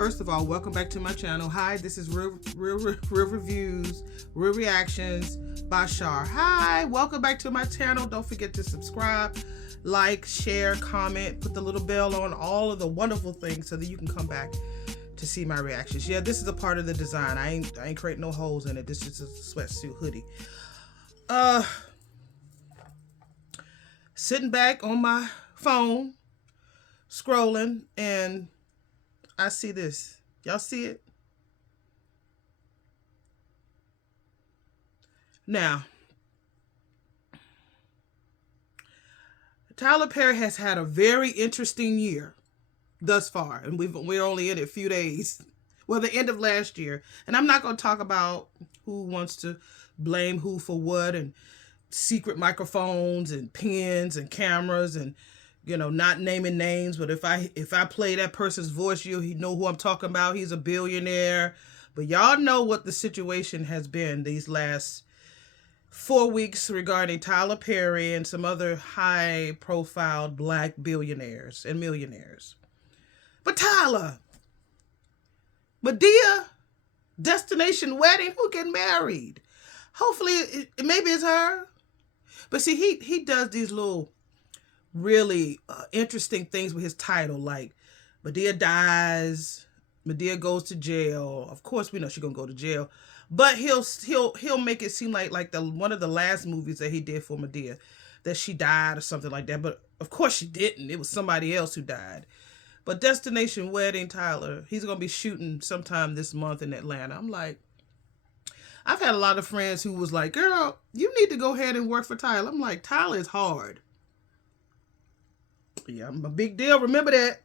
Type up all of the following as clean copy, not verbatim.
First of all, welcome back to my channel. Hi, this is Real Reviews, Real Reactions by Shar. Hi, welcome back to my channel. Don't forget to subscribe, like, share, comment, put the little bell on, all of the wonderful things so that you can come back to see my reactions. Yeah, this is a part of the design. I ain't creating no holes in it. This is just a sweatsuit hoodie. Sitting back on my phone, scrolling, and I see this. Y'all see it? Now, Tyler Perry has had a very interesting year thus far, and we're only in it a few days. Well, the end of last year. And I'm not going to talk about who wants to blame who for what, and secret microphones and pens and cameras and, you know, not naming names. But if I play that person's voice, you know who I'm talking about. He's a billionaire. But y'all know what the situation has been these last 4 weeks regarding Tyler Perry and some other high-profile black billionaires and millionaires. But Tyler, Madea, destination wedding, who get married? Hopefully, maybe it's her. But see, he does these little really interesting things with his title, like Madea dies, Madea goes to jail. Of course, we know she's gonna go to jail, but he'll make it seem like one of the last movies that he did for Madea, that she died or something like that. But of course she didn't. It was somebody else who died. But Destination Wedding, Tyler, he's gonna be shooting sometime this month in Atlanta. I'm like, I've had a lot of friends who was like, girl, you need to go ahead and work for Tyler. I'm like, Tyler is hard. Yeah, I'm a big deal. Remember that.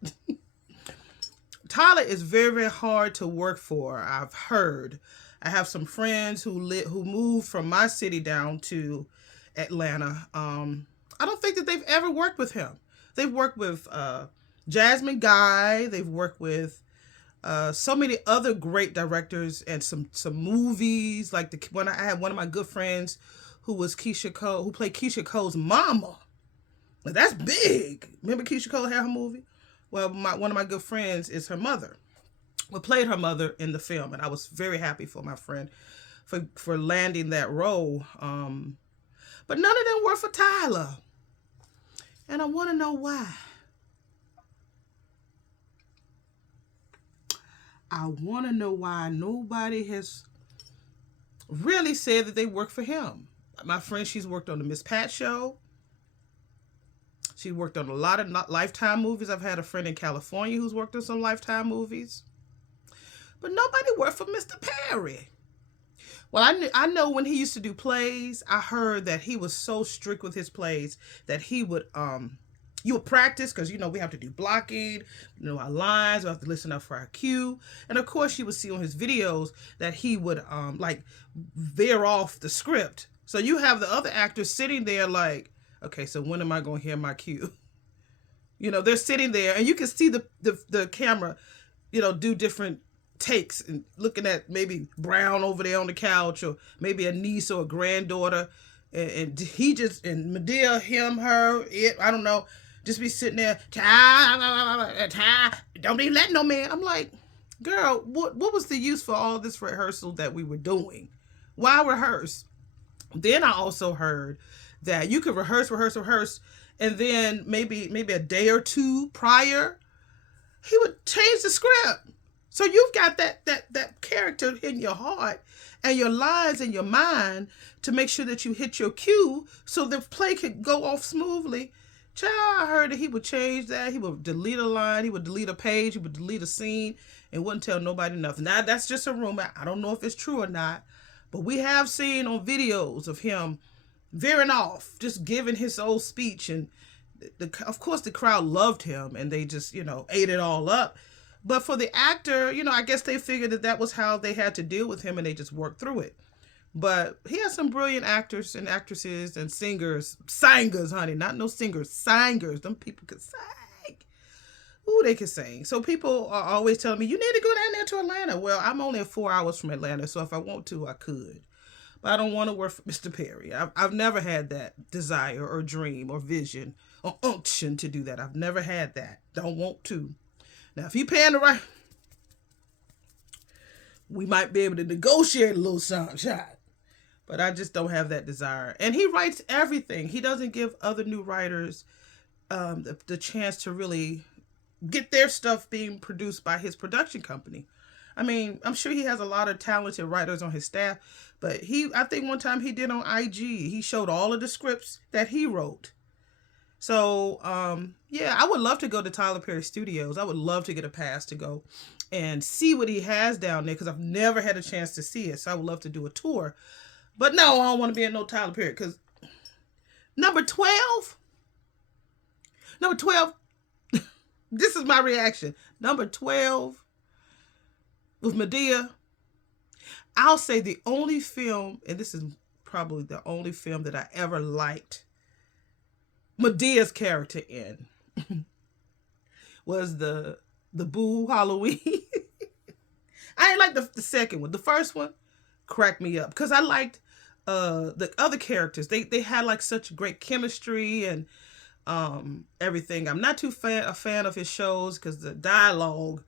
Tyler is very, very hard to work for. I've heard. I have some friends who moved from my city down to Atlanta. I don't think that they've ever worked with him. They've worked with Jasmine Guy. They've worked with so many other great directors and some movies. Like when I had one of my good friends who was Keisha Cole, who played Keisha Cole's mama. Now, that's big. Remember Keisha Cole had her movie? Well, one of my good friends is her mother. We played her mother in the film, and I was very happy for my friend for landing that role. But none of them were for Tyler, and I want to know why. I want to know why nobody has really said that they work for him. My friend, she's worked on the Miss Pat show. She worked on a lot of Lifetime movies. I've had a friend in California who's worked on some Lifetime movies. But nobody worked for Mr. Perry. Well, I know when he used to do plays, I heard that he was so strict with his plays that he would, you would practice, because, you know, we have to do blocking, you know, our lines, we have to listen up for our cue. And of course, you would see on his videos that he would, like, veer off the script. So you have the other actors sitting there like, okay, so when am I going to hear my cue? You know, they're sitting there, and you can see the camera, you know, do different takes and looking at maybe Brown over there on the couch, or maybe a niece or a granddaughter, and he just, and Madea, him, her, it, I don't know, just be sitting there, don't be letting no man. I'm like, girl, what was the use for all this rehearsal that we were doing? Why rehearse? Then I also heard that you could rehearse, and then maybe a day or two prior, he would change the script. So you've got that character in your heart and your lines in your mind to make sure that you hit your cue so the play could go off smoothly. Child, I heard that he would change that. He would delete a line, he would delete a page, he would delete a scene, and wouldn't tell nobody nothing. Now, that's just a rumor. I don't know if it's true or not, but we have seen on videos of him veering off, just giving his old speech, and of course the crowd loved him, and they just, you know, ate it all up. But for the actor, you know, I guess they figured that was how they had to deal with him, and they just worked through it. But he has some brilliant actors and actresses and singers, honey, not no singers, singers. Them people could sing. Ooh, they could sing. So people are always telling me, you need to go down there to Atlanta. Well, I'm only 4 hours from Atlanta, so if I want to, I could. But I don't want to work for Mr. Perry. I've never had that desire or dream or vision or unction to do that. I've never had that. Don't want to. Now, if you paying the right, we might be able to negotiate a little sunshine. But I just don't have that desire. And he writes everything. He doesn't give other new writers the chance to really get their stuff being produced by his production company. I mean, I'm sure he has a lot of talented writers on his staff, but I think one time he did on IG, he showed all of the scripts that he wrote. So, yeah, I would love to go to Tyler Perry Studios. I would love to get a pass to go and see what he has down there, because I've never had a chance to see it. So I would love to do a tour. But no, I don't want to be in no Tyler Perry, because number 12, this is my reaction. Number 12 with Madea. I'll say the only film, and this is probably the only film that I ever liked Medea's character in, was the Boo Halloween. I ain't like the second one. The first one cracked me up, because I liked the other characters. They had like such great chemistry and everything. I'm not a fan of his shows, because the dialogue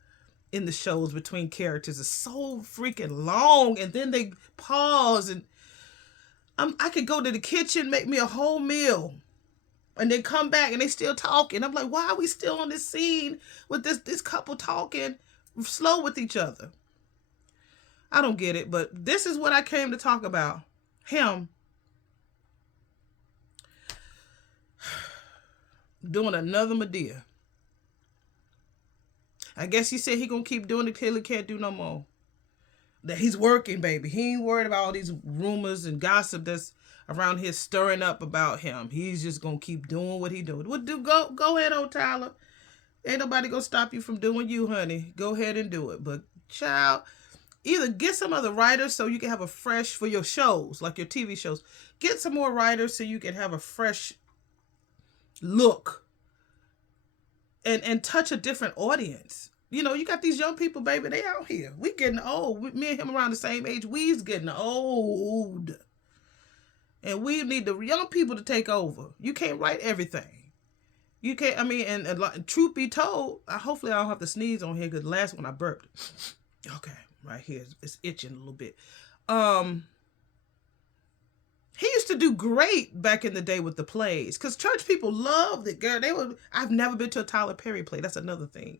in the shows between characters is so freaking long, and then they pause, and I could go to the kitchen, make me a whole meal, and then come back and they still talking. I'm like, why are we still on this scene with this couple talking slow with each other? I don't get it, but this is what I came to talk about. Him doing another Madea. I guess he said he gonna keep doing it till he can't do no more. That he's working, baby. He ain't worried about all these rumors and gossip that's around here stirring up about him. He's just gonna keep doing what he doing. What do? Go ahead, old Tyler. Ain't nobody gonna stop you from doing you, honey. Go ahead and do it. But child, either get some other writers so you can have a fresh, for your shows, like your TV shows. Get some more writers so you can have a fresh look and touch a different audience. You know, you got these young people, baby, they out here. We getting old. Me and him around the same age. We's getting old. And we need the young people to take over. You can't write everything. You can't, I mean, and truth be told, hopefully I don't have to sneeze on here, because the last one I burped. Okay, right here, it's itching a little bit. He used to do great back in the day with the plays, because church people loved it, girl. I've never been to a Tyler Perry play. That's another thing.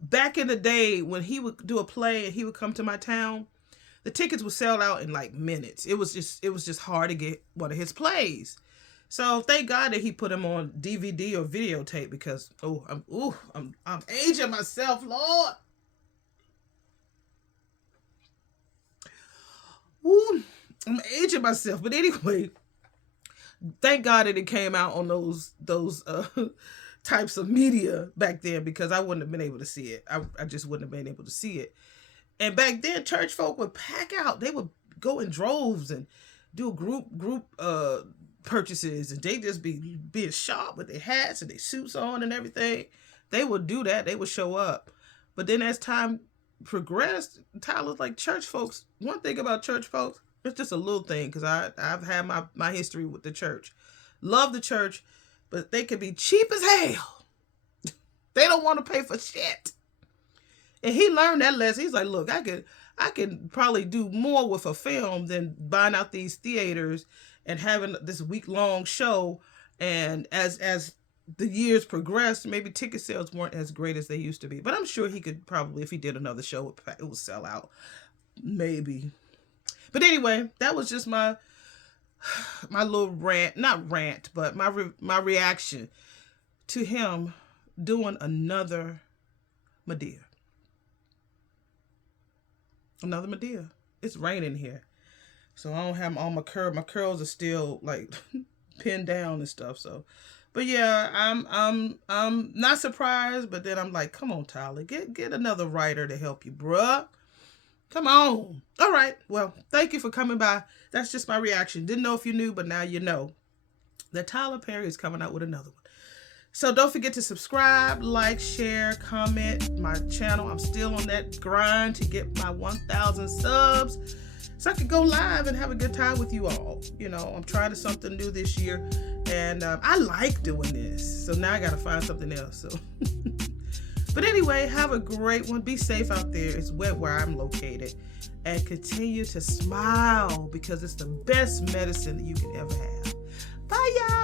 Back in the day when he would do a play and he would come to my town, the tickets would sell out in like minutes. It was just hard to get one of his plays. So thank God that he put him on DVD or videotape, because I'm aging myself, Lord. Ooh, I'm aging myself. But anyway, thank God that it came out on those types of media back then, because I wouldn't have been able to see it. I just wouldn't have been able to see it. And back then, church folk would pack out. They would go in droves and do group purchases, and they just be being sharp with their hats and their suits on and everything. They would do that. They would show up. But then as time progressed, Tyler's like, church folks, one thing about church folks, it's just a little thing, because I've had my history with the church. Love the church, but they can be cheap as hell. They don't want to pay for shit. And he learned that lesson. He's like, look, I can probably do more with a film than buying out these theaters and having this week-long show. And as the years progressed, maybe ticket sales weren't as great as they used to be. But I'm sure he could probably, if he did another show, it would sell out. Maybe. But anyway, that was just my little rant. Not rant, but my reaction to him doing another Madea. Another Madea. It's raining here, so I don't have all my curls. My curls are still like pinned down and stuff. So, but yeah, I'm not surprised. But then I'm like, come on, Tyler, get another writer to help you, bruh. Come on. All right. Well, thank you for coming by. That's just my reaction. Didn't know if you knew, but now you know that Tyler Perry is coming out with another one. So don't forget to subscribe, like, share, comment my channel. I'm still on that grind to get my 1,000 subs so I can go live and have a good time with you all. You know, I'm trying something new this year, and I like doing this. So now I got to find something else. So But anyway, have a great one. Be safe out there. It's wet where I'm located. And continue to smile because it's the best medicine that you can ever have. Bye, y'all.